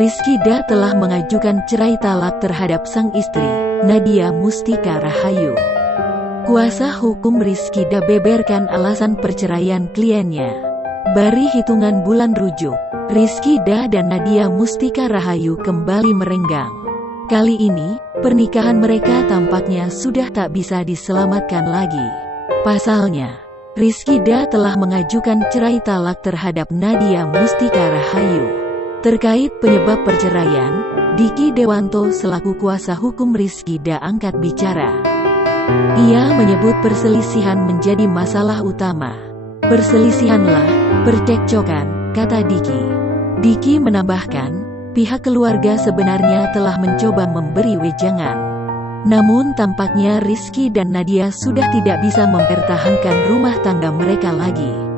Rizkyda telah mengajukan cerai talak terhadap sang istri, Nadia Mustika Rahayu. Kuasa hukum Rizkyda beberkan alasan perceraian kliennya. Bari hitungan bulan rujuk, Rizkyda dan Nadia Mustika Rahayu kembali merenggang. Kali ini, pernikahan mereka tampaknya sudah tak bisa diselamatkan lagi. Pasalnya, Rizkyda telah mengajukan cerai talak terhadap Nadia Mustika Rahayu. Terkait penyebab perceraian, Diki Dewanto selaku kuasa hukum Rizkyda angkat bicara. Ia menyebut perselisihan menjadi masalah utama. Perselisihanlah, percekcokan, kata Diki. Diki menambahkan, pihak keluarga sebenarnya telah mencoba memberi wejangan. Namun tampaknya Rizky dan Nadia sudah tidak bisa mempertahankan rumah tangga mereka lagi.